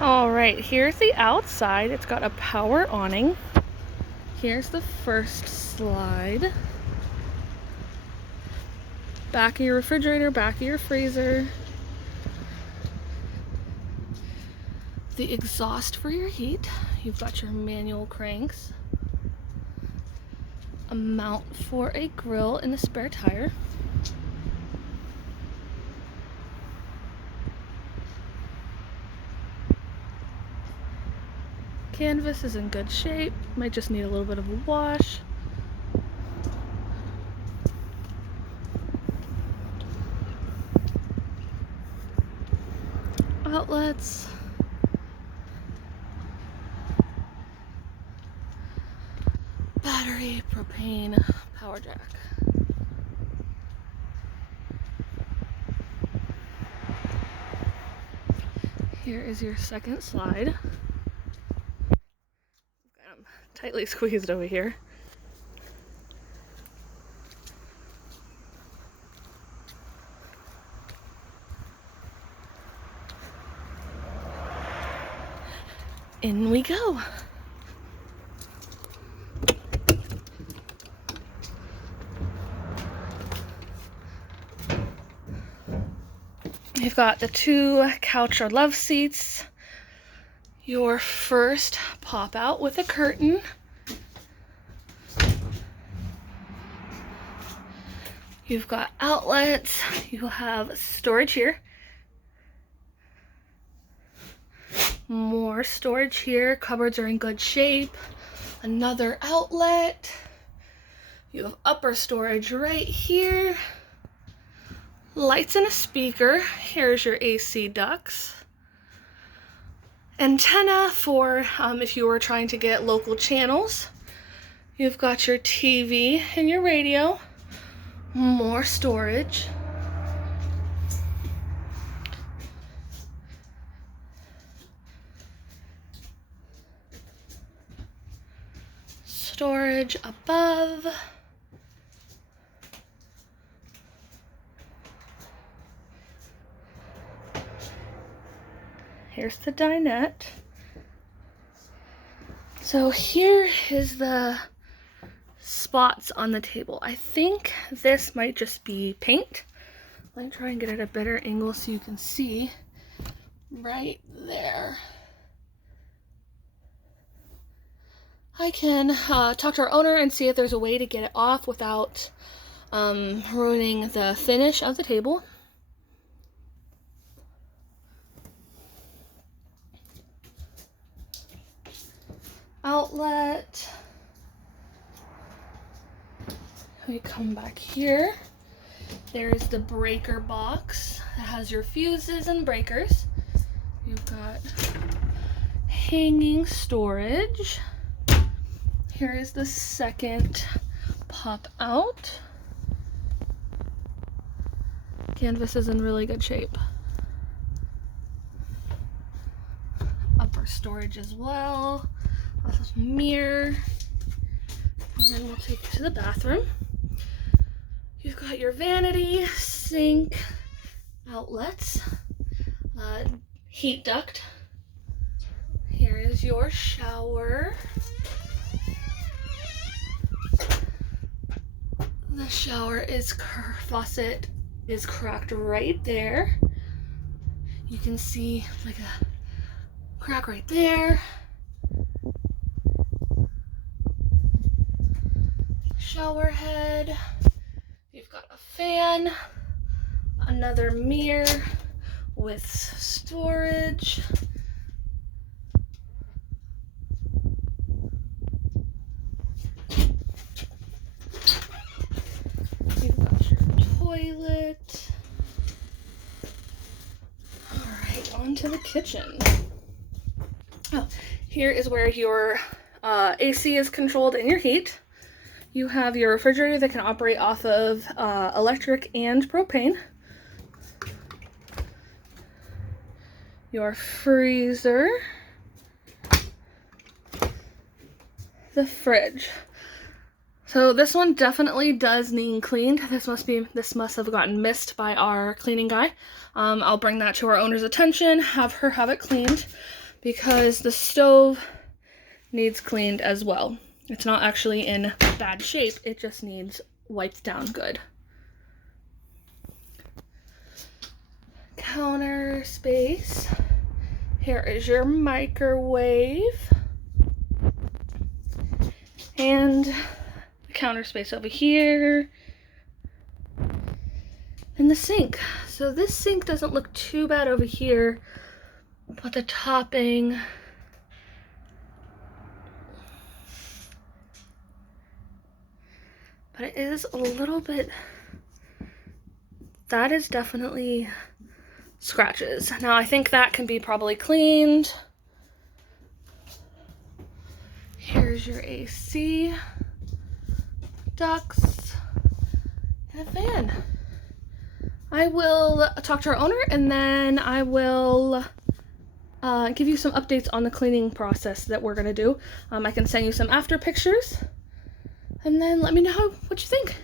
All right, here's the outside. It's got a power awning. Here's the first slide. Back of your refrigerator, back of your freezer. The exhaust for your heat. You've got your manual cranks. A mount for a grill and a spare tire. Canvas is in good shape. Might just need a little bit of a wash. Outlets. Battery, propane, power jack. Here is your second slide. I'm tightly squeezed over here. In we go. You've got the two couch or love seats. Your first pop out with a curtain. You've got outlets. You have storage here. More storage here. Cupboards are in good shape. Another outlet. You have upper storage right here. Lights and a speaker. Here's your AC ducts. Antenna for if you were trying to get local channels. You've got your TV and your radio. More storage. Storage above. Here's the dinette. So here is the spots on the table. I think this might just be paint. Let me try and get at a better angle so you can see right there. I can talk to our owner and see if there's a way to get it off without ruining the finish of the table. Outlet. We come back here. There's the breaker box that has your fuses and breakers. You've got hanging storage. Here is the second pop out. Canvas is in really good shape. Upper storage as well. A mirror. And then we'll take you to the bathroom. You've got your vanity, sink, outlets, heat duct. Here is your shower. The shower faucet is cracked right there. You can see like a crack right there. Shower head. You've got a fan, another mirror with storage. You've got your toilet. All right, on to the kitchen. Oh, here is where your AC is controlled and your heat. You have your refrigerator that can operate off of electric and propane. Your freezer. The fridge. So this one definitely does need cleaned. This must have gotten missed by our cleaning guy. I'll bring that to our owner's attention, have her have it cleaned. because the stove needs cleaned as well. It's not actually in bad shape, it just needs wiped down good. Counter space. Here is your microwave. And the counter space over here. And the sink. So this sink doesn't look too bad over here, but the topping, but it is a little bit, that is definitely scratches. Now I think that can be probably cleaned. Here's your AC, ducts, and a fan. I will talk to our owner and then I will give you some updates on the cleaning process that we're gonna do. I can send you some after pictures and then let me know what you think.